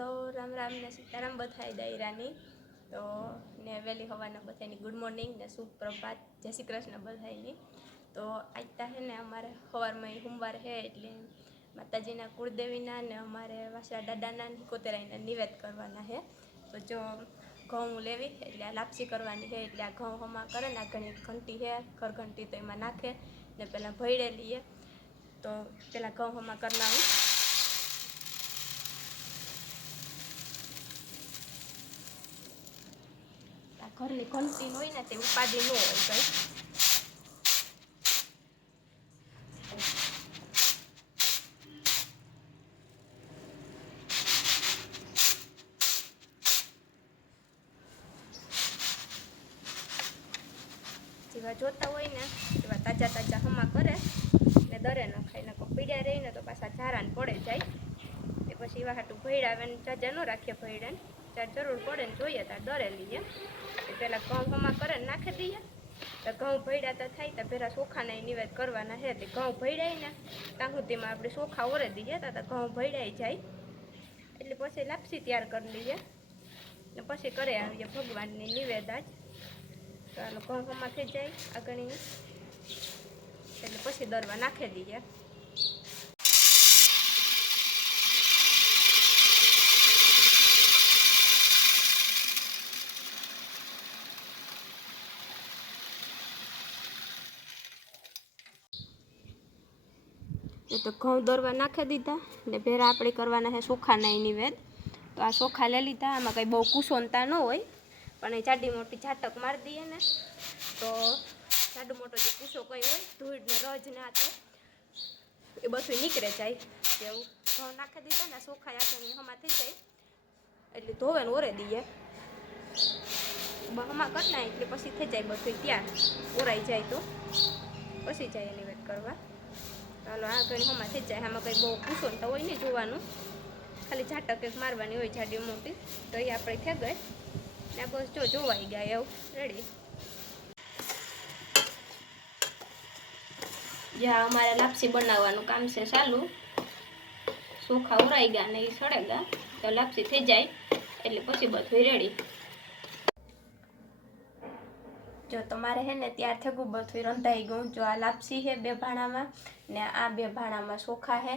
હાલો રામ રામ ને સીતારામ બધાય દાયરાની તો ને વહેલી હવાના બધાની ગુડ મોર્નિંગ ને સુપ્રભાત જય શ્રી કૃષ્ણ બધાયની। તો આજ તા હે ને અમારે સવારમાં સોમવાર હે એટલે માતાજીના કુળદેવીના ને અમારે વાસા દાદાના કોતેરાઈના નિવેદ કરવાના હે। તો જો ઘઉં લેવી એટલે આ લાપસી કરવાની હે એટલે આ ઘઉં હમા કરે ને આ ઘણી ઘંટી હે ઘર ઘંટી તો એમાં નાખે ને પહેલાં ભયડે લઈએ તો પહેલાં ઘઉં હમા કરી નાખું। ઘરની ઘંટી હોય ને તે ઉપાડી ન હોય કંઈ જેવા જોતા હોય ને એવા તાજા તાજા હમા કરે ને દરે ન ખાય ને પીડ્યા રહીને તો પાછા ઝારાને પડે જાય એ પછી એવા હાટું ભયડા આવે ને ચાજા ન રાખીએ ભયડાને ત્યારે જરૂર પડે ને જોઈએ ત્યારે દરે લઈએ એ પહેલાં ઘઉં હમા કરે ને નાખી દઈએ તો ઘઉં ભયડા તો થાય તો પહેલાં ચોખાના નિવેદ કરવાના છે એટલે ઘઉં ભયડાય ને ત્યાં સુધીમાં આપણે ચોખા ઓરે દઈએ તો ઘઉં ભયડાઈ જાય એટલે પછી લાપસી તૈયાર કરી લઈએ ને પછી કરે આવીએ ભગવાનની નિવેદ આજ તો આનો ઘઉં હમા થઈ જાય આગળની એટલે પછી દરવા નાખી દઈએ। તો ઘઉં દરવા નાખી દીધા ને ભેરા આપણે કરવાના છે ચોખાના નિવેદ। તો આ ચોખા લઈ લીધા આમાં કંઈ બહુ કુસોનતા ન હોય પણ એ જાડી મોટી ઝાટક મારી દઈએ ને તો જાડો મોટો જે કુસો કંઈ હોય ધૂળ ને રજ ના તો એ બધું નીકળે જાય એવું ઘઉં નાખી દીધા ને ચોખા આગળની હમા થઈ જાય એટલે ધોવે ને ઓરે દઈએ હમા કરી ના એટલે પછી થઈ જાય બધું તૈયાર ઓરાઈ જાય તો પછી જાય નિવેદ કરવા। ચાલો આગળ હમા થઈ જાય આમાં કંઈ બહુ કુસોનતા હોય નહીં જોવાનું ખાલી ઝાટક એક મારવાની હોય જાડી મોટી તો એ આપણે થઈ ગઈ ને બસ જો જોવાઈ ગયા એવું રેડી। જ્યાં અમારે લાપસી બનાવવાનું કામ છે ચાલુ ચોખા ઉરાઈ ગયા ને એ સડે ગયા તો લાપસી થઈ જાય એટલે પછી બધું રેડી। જો તમારે હે ને ત્યાર થયું બધું રંધાઈ ગયું જો આ લાપસી છે બે ભાણામાં ને આ બે ભાણામાં ચોખા છે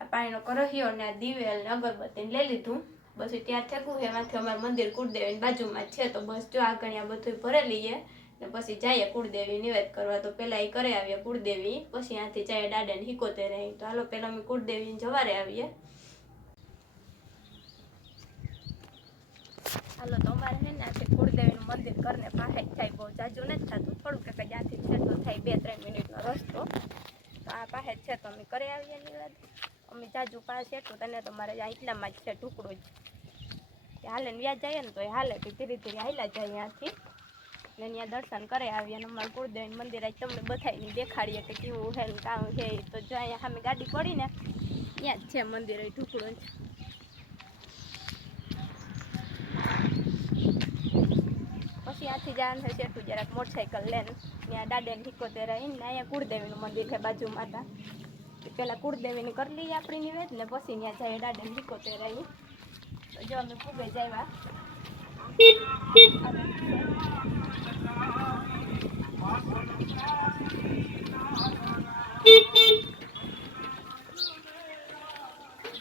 આ પાણીનો કરહિયો ને આ દિવેલ ને અગરબત્તી લઈ લીધું બધું ત્યાર થયું છે એમાંથી અમારે મંદિર કુળદેવીની બાજુમાં છે તો બસ જો આગળ આ બધું ભરી લઈએ ને પછી જઈએ કુળદેવી નિવેદ કરવા તો પહેલાં એ કરે આવીએ કુળદેવી પછી ત્યાંથી જઈએ દાદાને હિકોતે રહી તો હાલો પહેલાં અમે કુળદેવીને જવારે આવીએ। હાલો તો અમારે છે ને આથી કુળદેવીનું મંદિર ઘરને પાસે જ થાય બહુ જાજુ નથી થતું થોડુંક કંઈ ત્યાંથી છેટું થાય 2-3 મિનિટનો રસ્તો તો આ પાસે જ છે તો અમે કરી આવીએ નિવેદ અમે જાજુ પાસે એટલું તને તમારે એટલામાં જ છે ટુકડું જ હાલે ને વ્યાજ જઈએ ને તો એ હાલે કે ધીરે ધીરે હાલ્યા જાય ત્યાંથી ને ત્યાં દર્શન કરે આવીએ અને અમારું કુળદેવી મંદિર આજ તમને બધાને દેખાડીએ કે કેવું છે ને કામ છે તો જો અહીંયા સામે ગાડી પડી ને ત્યાં જ છે મંદિર એ ઢુકડું જ પછી આથી જવાનું હોય સેઠું જરાક મોટરસાઇકલ લઈને ત્યાં દાદાને હિકોતે રહીને અહીંયા કુળદેવીનું મંદિર છે બાજુમાં હતા પહેલાં કુળદેવીની કરી લઈએ આપણી નિવેદ ને પછી ત્યાં જઈએ દાદાને હિકોતે રહી તો જો અમે પૂગે જાય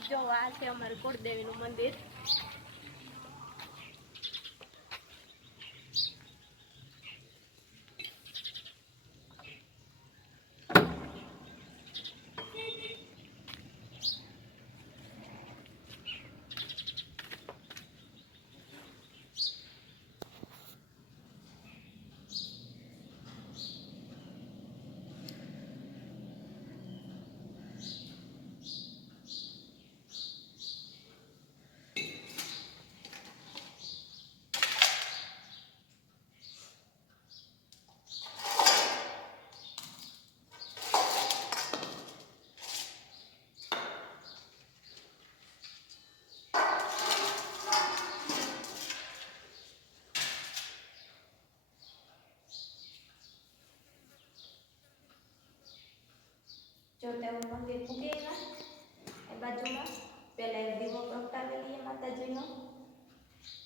જો આ છે અમારું કુળદેવીનું મંદિર।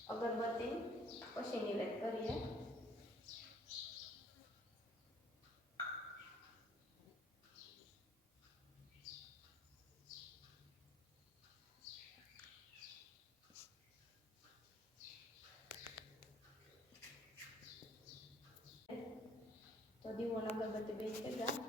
અગરબત્તી પછી નિવેદ કરીએ. તો દીવો અને અગરબત્તી બે થઈ ગયા.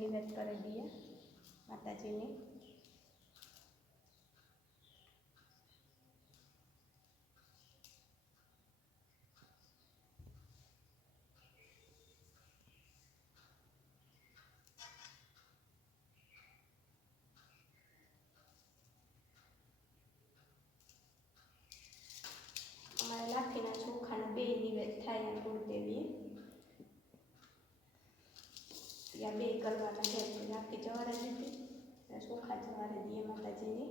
નિવેદ કરી દઈએ માતાજીની. અમારે લાઠીના ચોખાના બે નિવેદ થાય કુળદેવી. ત્યાં બે કરવાના છે. લાઠી જવારે દીધી અને ચોખા જવારે દઈએ માતાજીની.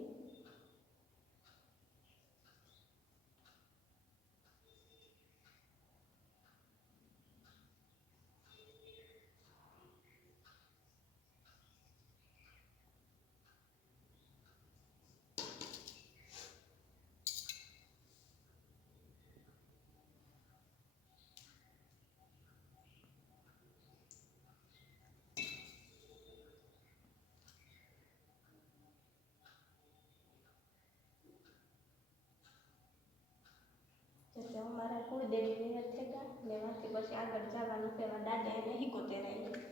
એટલે અમારા કુળદેવી નિવેદ થઈ ગયા ને એમાંથી પછી આગળ જવાનું છે. એમાં દાદા એને હિકોતેરાઈ.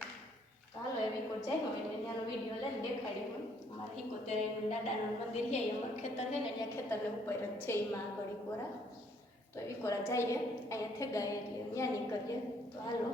ચાલો એવી કોઈ જાય હોય એટલે ત્યાંનો વિડીયો લઈને દેખાડી હોય. અમારા હિકોતેરાઈનું દાદાનું મંદિર છે. અમારું ખેતર છે ને ત્યાં ખેતરને ઉપર જ છે. એમાં આગળ ઈકોરા તો ઈકોરા જઈએ. અહીંયા થઈ ગયા એટલે ત્યાં નીકળીએ. તો હાલો.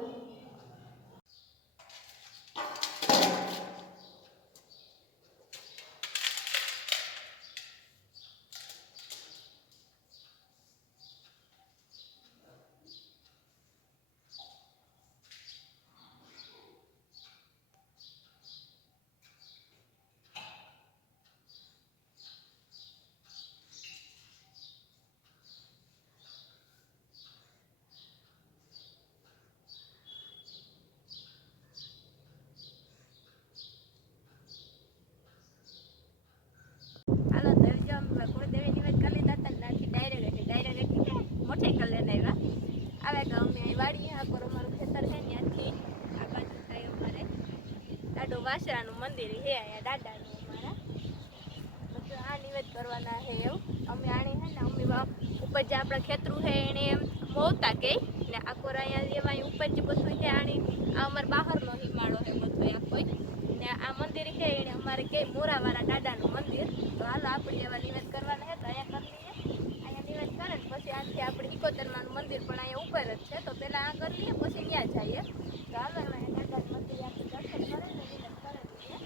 હાલો તો જો અમે કુળદેવી નિવેદ કરી લીધા હતા. ત્યાંથી ડાયરેક્ટ મોટરસાઇકલ લઈને આવ્યા. આવે કે અમે અહીં વાડીએ આ પર અમારું ખેતર છે. ત્યાંથી આ બાજુ થાય અમારે દાદો વાસરાનું મંદિર છે. અહીંયા દાદાનું અમારા બધું આ નિવેદ કરવાના છે. એવું અમે આણી છે ને અમે ઉપર જે આપણા ખેતરું છે એને એમ મોવતા કે ને આ કોર અહીંયા લેવાય ઉપર જે બધું છે આણી આ અમારે બહારનો હિમાળો છે બધું આખો ને આ મંદિર છે એને અમારે કે મોરાવાળા દાદાનું મંદિર. તો હાલો આપણે એવા નિવેદ કરવાના છે તો અહીંયા કરી લઈએ. અહીંયા નિવેદ કરે ને પછી આથી આપણે હિકોતેરમાનું મંદિર પણ અહીંયા ઉપર જ છે. તો પહેલાં આ કરી લઈએ પછી ત્યાં જઈએ. તો હાલો અહીંયા દાદાનું મંદિર આપણે દર્શન કરે ને નિવેદ કરી લઈએ.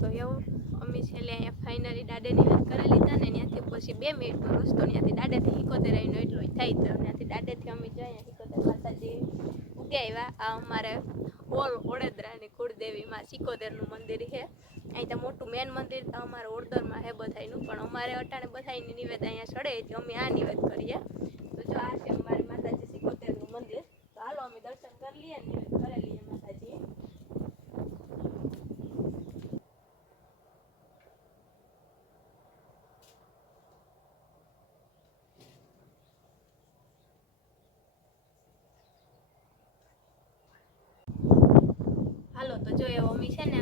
તો એવું અમે છેલ્લે અહીંયા ફાઇનલી દાડે નિવેદ કરી લીધા ને ત્યાંથી પછી 2 મિનિટનો રસ્તો ત્યાંથી દાડેથી હિકોતેરાઈનો એટલો થાય. તો ત્યાંથી દાડેથી અમે જઈએ હિકોતેર માતાજી ઉગે આવ્યા. આ અમારે ઓળેદરાની કુળદેવીમાં સિકોતેરનું મંદિર છે. અહીં તો મોટું મેન મંદિર તો અમારે ઓળદરમાં છે બધાયનું પણ અમારે અટાણે બધાયની નિવેદ અહીંયા ચડે એટલે અમે આ નિવેદ કરીએ. તો જો આ છે અમારી માતાજી સિકોતેરનું મંદિર. તો હાલો અમે દર્શન કરી લઈએ નિવેદ કરી લઈએ માતાજી. તો જો એ મમ્મી છે ને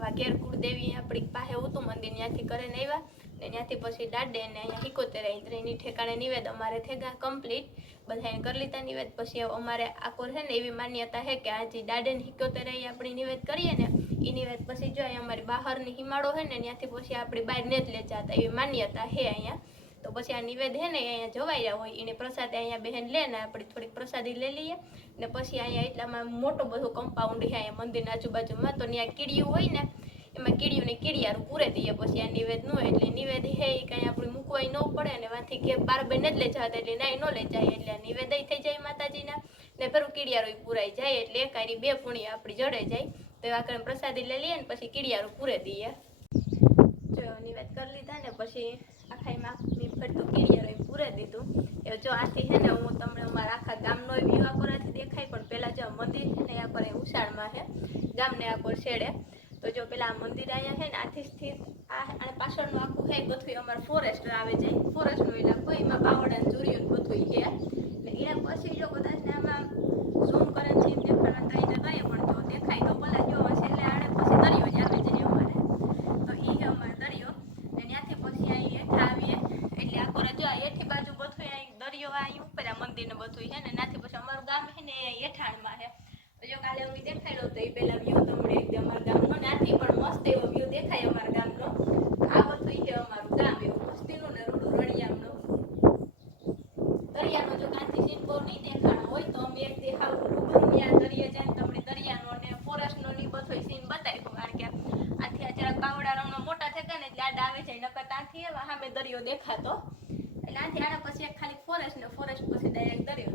વાઘેર કુળદેવી આપણી પાસે હતું મંદિર, ત્યાંથી કરીને આવ્યા ને ત્યાંથી પછી દાડે ને અહીંયા હિકોતેર એની ઠેકાણે નિવેદ અમારે થઈ ગયા કમ્પ્લીટ, બધાને કરી લીધા નિવેદ. પછી અમારે આકોર છે ને એવી માન્યતા છે કે આજે દાડે ને હિકોતેર આપણી નિવેદ કરીએ ને એ નિવેદ પછી જો અમારી બહારની હિમાડો છે ને ત્યાંથી પછી આપણી બહાર ને જ લે જતા, એવી માન્યતા છે અહીંયા. તો પછી આ નિવેદ છે ને અહીંયા જવાયા હોય એને પ્રસાદી અહીંયા બહેન લે ને આપણે થોડીક પ્રસાદી લઈ લઈએ ને પછી અહીંયા એટલામાં મોટો બધો કમ્પાઉન્ડ છે અહીંયા મંદિરના આજુબાજુમાં, તો ત્યાં કીડિયું હોય ને એમાં કીડિયું ને કીડિયારું પૂરે દઈએ પછી આ નિવેદ નું. એટલે નિવેદ હે એ કાંઈ આપણે મૂકવાય ન પડે ને વાંથી કે બાર બેન જ લઈ જતા એટલે નાઈ ન લઈ જાય, એટલે નિવેદ થઈ જાય માતાજીના ને ફેરું કીડિયારું પૂરાઈ જાય એટલે એકારી બે પુણ્ય આપણી જડે જાય. તો એવા કરીને પ્રસાદી લઈ લઈએ ને પછી કીડિયારું પૂરે દઈએ. જો નિવેદ કરી લીધા ને પછી આખાઈમાં મેં ફરતું કીડિયારું પૂરે દીધું. એ જો આથી છે ને હું તમને અમારા આખા ગામનો વ્યૂ આકોરાથી દેખાય, પણ પહેલાં જો મંદિર છે ને આકોર ઉષાળમાં છે ગામને આકોર છેડે. તો જો પેલા આ મંદિર અહીંયા છે ને આથી સ્થિત આ અને પાછળનું આખું છે બધું અમારે ફોરેસ્ટ આવે જાય, ફોરેસ્ટનો ઇલાકો એમાં બાવડા ચોરીઓ બધું છે. ને એના પછી જો કદાચ ને આમાં ઝૂમ કરે છે દેખાડવા તો એ કરીએ પણ જો દેખાય તો ભલા જો છેલ્લે આડે પછી દરિયો જ આવે છે અમારે. તો એ છે અમારે દરિયો ને ત્યાંથી પછી અહીં હેઠા આવીએ એટલે આખોરે જો એઠી બાજુ બધું અહીં દરિયો અહીં ઉપર આ મંદિર ને બધું છે ને ત્યાંથી પછી અમારું ગામ છે ને હેઠાણમાં છે. તો જો કાલે અમે દેખાડ્યો તો એ પેલા વ્યૂ તમને એકદમ અમારા ગામનો ત્યાંથી પણ મસ્ત એવો વ્યૂ દેખાય અમારા ગામનો. આ બધું છે અમારું ગામ એવું મસ્તીનું ને રૂડું રળિયામનું. દરિયાનો જો કાંથી સીન બહુ નહીં દેખાણો હોય તો અમે એક દેખાવ રૂબરૂ ત્યાં દરિયા જાય તમને દરિયાનો ને ફોરેસ્ટનો ની બધો સીન બતાવ્યો, કારણ કે આથી આ જરાક બાવડા રંગનો મોટા થયા ને એટલે આડા આવે છે નકર ત્યાંથી એવા સામે દરિયો દેખાતો એટલે આથી આડા પછી એક ખાલી ફોરેસ્ટ ને ફોરેસ્ટ પછી ડાયરેક્ટ દરિયો